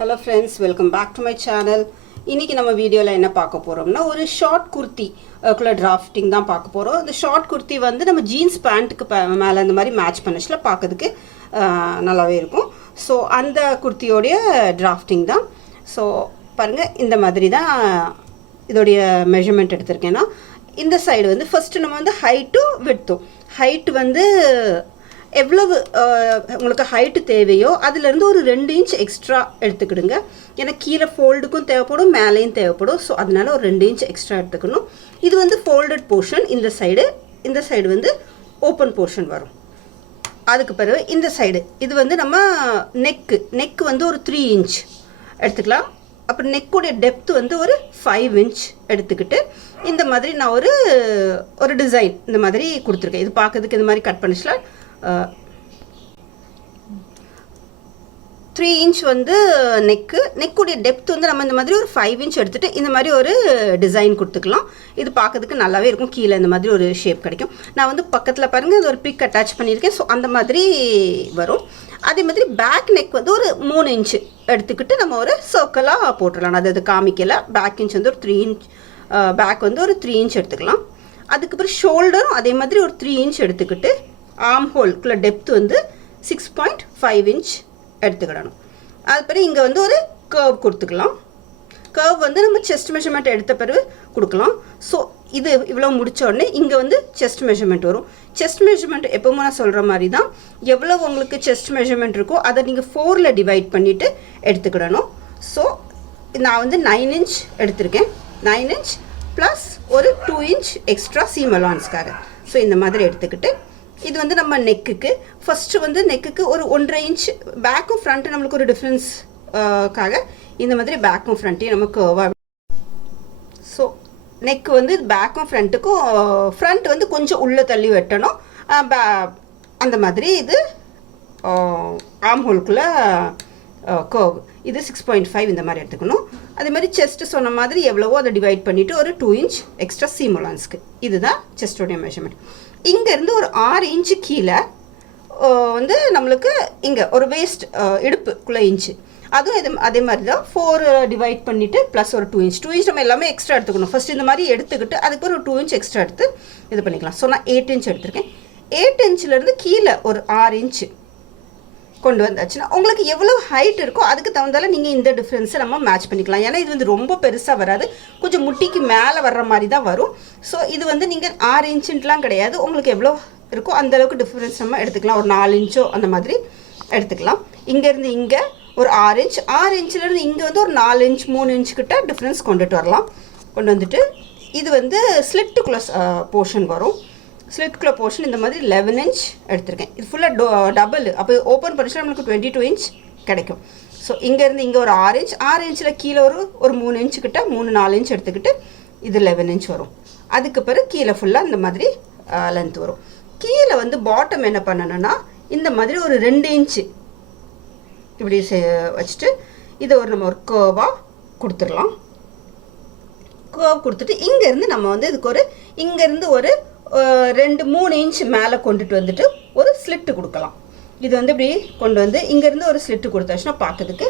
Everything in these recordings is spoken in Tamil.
Hello friends, welcome back to my channel. இன்னைக்கு நம்ம வீடியோல என்ன பார்க்க போறோம்னா ஒரு ஷார்ட் குர்த்தி குள்ள டிராஃப்டிங் தான் பார்க்க போறோம். இந்த ஷார்ட் குர்த்தி வந்து நம்ம ஜீன்ஸ் பேண்ட்க்கு மேல இந்த மாதிரி மேட்ச் பண்ணச்சுல பார்க்கிறதுக்கு நல்லாவே இருக்கும். சோ அந்த குர்த்தியோட டிராஃப்டிங் தான். சோ பாருங்க இந்த மாதிரி தான் இதோட மெஷர்மென்ட் எடுத்துர்க்கேனா இந்த சைடு வந்து ஃபர்ஸ்ட் நம்ம வந்து ஹைட்டும் விட்த்தும் ஹைட் வந்து எவ்வளவு உங்களுக்கு ஹைட் தேவையோ அதிலிருந்து ஒரு 2 இன்ச் எக்ஸ்ட்ரா எடுத்துக்கிடுங்க. ஏன்னா கீழே ஃபோல்டுக்கும் தேவைப்படும் மேலேயும் தேவைப்படும். ஸோ அதனால ஒரு 2 இன்ச் எக்ஸ்ட்ரா எடுத்துக்கணும். இது வந்து ஃபோல்டட் போர்ஷன், இந்த சைடு வந்து ஓப்பன் போர்ஷன் வரும். அதுக்கு பிறகு இந்த சைடு இது வந்து நம்ம நெக் வந்து ஒரு 3 இன்ச் எடுத்துக்கலாம். அப்புறம் நெக்குடைய டெப்த் வந்து ஒரு 5 இன்ச் எடுத்துக்கிட்டு இந்த மாதிரி நான் ஒரு டிசைன் இந்த மாதிரி கொடுத்துருக்கேன். இது பார்க்கறதுக்கு இந்த மாதிரி கட் பண்ணிச்சுலாம் 3 இன்ச் வந்து நெக்குடைய டெப்த் வந்து நம்ம இந்த மாதிரி ஒரு 5 இன்ச் எடுத்துகிட்டு இந்த மாதிரி ஒரு டிசைன் கொடுத்துக்கலாம். இது பார்க்கறதுக்கு நல்லாவே இருக்கும். கீழே இந்த மாதிரி ஒரு ஷேப் கிடைக்கும். நான் வந்து பக்கத்தில் பாருங்கள் இது ஒரு பிக் அட்டாச் பண்ணியிருக்கேன். ஸோ அந்த மாதிரி வரும். அதே மாதிரி பேக் நெக் வந்து ஒரு 3 இன்ச் எடுத்துக்கிட்டு நம்ம ஒரு சர்க்கிளாக போட்டுடலாம். அது காமிக்கல. பேக் இன்ச் வந்து ஒரு 3 இன்ச், பேக் வந்து ஒரு 3 இன்ச் எடுத்துக்கலாம். அதுக்கப்புறம் ஷோல்டரும் அதே மாதிரி ஒரு 3 இன்ச் எடுத்துக்கிட்டு ஆர்ம் ஹோல்குள்ள டெப்த் வந்து 6.5 இன்ச் எடுத்துக்கிடணும். அதுக்கப்புறம் இங்கே வந்து ஒரு கர்வ் கொடுத்துக்கலாம். கர்வ் வந்து நம்ம செஸ்ட் மெஷர்மெண்ட் எடுத்த பிறகு கொடுக்கலாம். ஸோ இது இவ்வளோ முடித்த உடனே இங்கே வந்து செஸ்ட் மெஷர்மெண்ட் வரும். செஸ்ட் மெஷர்மெண்ட் எப்போவும் நான் சொல்கிற மாதிரி தான், எவ்வளோ உங்களுக்கு செஸ்ட் மெஷர்மெண்ட் இருக்கோ அதை நீங்கள் 4ல் டிவைட் பண்ணிவிட்டு எடுத்துக்கிடணும். ஸோ நான் வந்து 9 இன்ச் எடுத்திருக்கேன். 9 இன்ச் ப்ளஸ் ஒரு 2 இன்ச் எக்ஸ்ட்ரா சீம் அலவன்ஸ்க்காக. ஸோ இந்த மாதிரி எடுத்துக்கிட்டு இது வந்து நம்ம நெக்குக்கு ஃபஸ்ட்டு வந்து நெக்குக்கு ஒரு 1.5 இன்ச் பேக்கும் ஃப்ரண்ட்டு நம்மளுக்கு ஒரு டிஃப்ரென்ஸ்க்காக இந்த மாதிரி பேக்கும் ஃப்ரண்ட்டையும் நம்ம கர்வாக. ஸோ நெக்கு வந்து பேக்கும் ஃப்ரண்ட்டுக்கும் ஃப்ரண்ட் வந்து கொஞ்சம் உள்ளே தள்ளி வெட்டணும். அந்த மாதிரி இது ஆர்ம் ஹோல்குள்ளே கர்வ் இது 6.5 இந்த மாதிரி எடுத்துக்கணும். அதே மாதிரி செஸ்ட்டு சொன்ன மாதிரி எவ்வளவோ அதை டிவைட் பண்ணிவிட்டு ஒரு 2 இன்ச் எக்ஸ்ட்ரா சீம் அலவன்ஸ்க்கு. இதுதான் செஸ்டோடைய மெஷர்மெண்ட். இங்கேருந்து ஒரு 6 இன்ச்சு கீழே வந்து நம்மளுக்கு இங்கே ஒரு வேஸ்ட் இடுப்புக்குள்ளே இன்ச்சு, அதுவும் அதே மாதிரி தான் 4 டிவைட் பண்ணிவிட்டு ப்ளஸ் ஒரு 2 இன்ச். 2 இன்ச் நம்ம எல்லாமே எக்ஸ்ட்ரா எடுத்துக்கணும். ஃபஸ்ட் இந்த மாதிரி எடுத்துக்கிட்டு அதுக்கு ஒரு 2 இன்ச் எக்ஸ்ட்ரா எடுத்து இது பண்ணிக்கலாம். ஸோ நான் 8 இன்ச் எடுத்திருக்கேன். 8 இன்ச்சிலேருந்து கீழே ஒரு 6 இன்ச்சு கொண்டு வந்தாச்சுன்னா உங்களுக்கு எவ்வளோ ஹைட் இருக்கோ அதுக்கு தகுந்தால நீங்கள் இந்த டிஃப்ரென்ஸை நம்ம மேட்ச் பண்ணிக்கலாம். ஏன்னா இது வந்து ரொம்ப பெருசாக வராது, கொஞ்சம் முட்டிக்கு மேலே வர்ற மாதிரி தான் வரும். ஸோ இது வந்து நீங்கள் 6 இன்ச்சுலாம் கிடையாது, உங்களுக்கு எவ்வளோ இருக்கோ அந்தளவுக்கு டிஃப்ரென்ஸ் நம்ம எடுத்துக்கலாம். ஒரு 4 இன்ச்சோ அந்த மாதிரி எடுத்துக்கலாம். இங்கேருந்து இங்கே ஒரு 6 இன்ச், 6 இன்ச்சிலேருந்து இங்கே வந்து ஒரு 4 இன்ச் 3 இன்ச்சுக்கிட்ட டிஃப்ரென்ஸ் கொண்டுட்டு வரலாம். கொண்டு வந்துட்டு இது வந்து ஸ்லிட்டுக்குள்ள போர்ஷன் வரும். ஸ்லிட்குள்ள போர்ஷன் இந்த மாதிரி 11 இன்ச் எடுத்திருக்கேன். இது ஃபுல்லாக டபுள். அப்போ ஓப்பன் பண்ணிச்சுன்னா நம்மளுக்கு 22 இன்ச் கிடைக்கும். ஸோ இங்கேருந்து இங்கே ஒரு 6 இன்ச், 6 இன்ச்சில் கீழே ஒரு 3 இன்ச்சுக்கிட்ட 3-4 இன்ச் எடுத்துக்கிட்டு இது 11 இன்ச் வரும். அதுக்கு பிறகு கீழே ஃபுல்லாக இந்த மாதிரி லென்த் வரும். கீழே வந்து பாட்டம் என்ன பண்ணணும்னா இந்த மாதிரி ஒரு 2 இன்ச்சு இப்படி வச்சுட்டு இதை நம்ம ஒரு கர்வாக கொடுத்துடலாம். கர்வ் கொடுத்துட்டு இங்கேருந்து நம்ம வந்து இதுக்கு இங்கேருந்து ஒரு 2-3 இன்ச் மேலே கொண்டுட்டு வந்துட்டு ஒரு ஸ்லிட்டு கொடுக்கலாம். இது வந்து இப்படி கொண்டு வந்து இங்கேருந்து ஒரு ஸ்லிட்டு கொடுத்தாச்சுன்னா பார்க்கறதுக்கு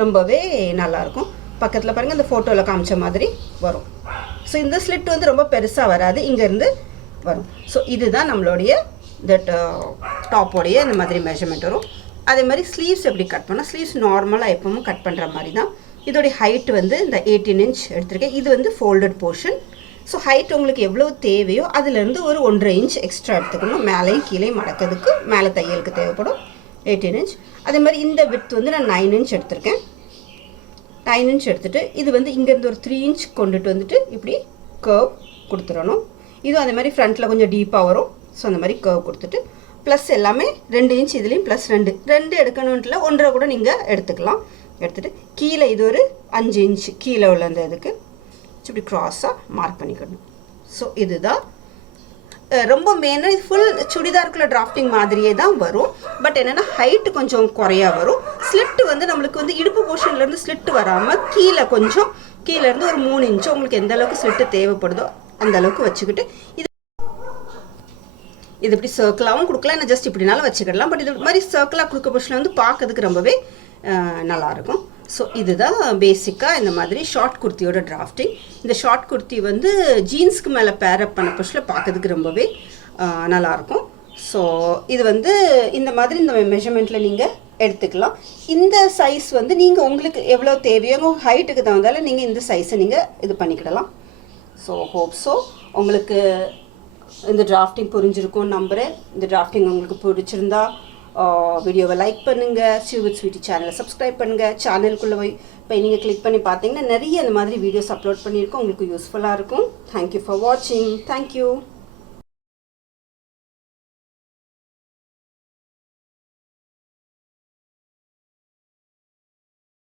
ரொம்பவே நல்லாயிருக்கும். பக்கத்தில் பாருங்கள் இந்த ஃபோட்டோவில் காமிச்ச மாதிரி வரும். ஸோ இந்த ஸ்லிட் வந்து ரொம்ப பெருசாக வராது, இங்கேருந்து வரும். ஸோ இதுதான் நம்மளுடைய இந்த டாப்போடைய இந்த மாதிரி மெஷர்மெண்ட் வரும். அதே மாதிரி ஸ்லீவ்ஸ் எப்படி கட் பண்ணால் ஸ்லீவ்ஸ் நார்மலாக எப்பவும் கட் பண்ணுற மாதிரி தான். இதோடைய ஹைட் வந்து இந்த 18 இன்ச் எடுத்திருக்கேன். இது வந்து ஃபோல்டட் போர்ஷன். ஸோ ஹைட் உங்களுக்கு எவ்வளோ தேவையோ அதுலேருந்து ஒரு 1.5 இன்ச் எக்ஸ்ட்ரா எடுத்துக்கணும். மேலேயும் கீழே மடக்கிறதுக்கு மேலே தையலுக்கு தேவைப்படும் 18 இன்ச். அதே மாதிரி இந்த விட்த் வந்து நான் 9 இன்ச் எடுத்திருக்கேன். 9 இன்ச் எடுத்துகிட்டு இது வந்து இங்கேருந்து ஒரு 3 இன்ச் கொண்டுட்டு வந்துட்டு இப்படி கர்வ் கொடுத்துடணும். இதுவும் அதே மாதிரி ஃப்ரண்ட்டில் கொஞ்சம் டீப்பாக வரும். ஸோ அந்த மாதிரி கர்வ் கொடுத்துட்டு ப்ளஸ் எல்லாமே 2 இன்ச் இதுலேயும் ப்ளஸ் 2 எடுக்கணுன்ட்டுல 1.5 கூட நீங்கள் எடுத்துக்கலாம். எடுத்துகிட்டு கீழே இது ஒரு 5 இன்ச் கீழே உள்ள அந்த இதுக்கு இப்படி க்ராஸாக மார்க் பண்ணிக்கணும். ஸோ இதுதான் ரொம்ப மெயினாக இது ஃபுல் சுடிதாருக்குள்ள டிராஃப்டிங் மாதிரியே தான் வரும். பட் என்னென்னா ஹைட்டு கொஞ்சம் குறையா வரும். ஸ்லிட்டு வந்து நம்மளுக்கு வந்து இடுப்பு போர்ஷன்லேருந்து ஸ்லிட்டு வராமல் கீழேருந்து ஒரு 3 இன்ச்சு உங்களுக்கு எந்த அளவுக்கு ஸ்லிட்டு தேவைப்படுதோ அந்த அளவுக்கு வச்சுக்கிட்டு இது இப்படி சர்க்கிளாகவும் கொடுக்கலாம், இல்லை ஜஸ்ட் இப்படினாலும் வச்சுக்கிடலாம். பட் இது மாதிரி சர்க்கிளாக கொடுக்க போர்ஷனில் வந்து பார்க்கறதுக்கு ரொம்பவே நல்லாயிருக்கும். ஸோ இதுதான் பேசிக்காக இந்த மாதிரி ஷார்ட் குர்த்தியோட டிராஃப்டிங். இந்த ஷார்ட் குர்த்தி வந்து ஜீன்ஸ்க்கு மேலே பேரப் பண்ண புஷில் பார்க்கறதுக்கு ரொம்பவே நல்லாயிருக்கும். ஸோ இது வந்து இந்த மாதிரி இந்த மெஷர்மெண்ட்டில் நீங்கள் எடுத்துக்கலாம். இந்த சைஸ் வந்து நீங்கள் உங்களுக்கு எவ்வளோ தேவையோ உங்கள் ஹைட்டுக்கு தகுந்தால நீங்கள் இந்த சைஸை நீங்கள் இது பண்ணிக்கிடலாம். ஸோ ஹோப் ஸோ உங்களுக்கு இந்த டிராஃப்டிங் புரிஞ்சிருக்கும்னு நம்புகிறேன். இந்த டிராஃப்டிங் உங்களுக்கு பிடிச்சிருந்தா வீடியோவை லைக் பண்ணுங்கள், ஸ்டீவ் வித் ஸ்வீட்டி சேனலை சப்ஸ்கிரைப் பண்ணுங்கள். சேனலுக்குள்ளே போய் நீங்கள் கிளிக் பண்ணி பார்த்தீங்கன்னா நிறைய இந்த மாதிரி வீடியோஸ் அப்லோட் பண்ணியிருக்கோம், உங்களுக்கு யூஸ்ஃபுல்லாக இருக்கும். தேங்க்யூ ஃபார் வாட்சிங். தேங்க்யூ.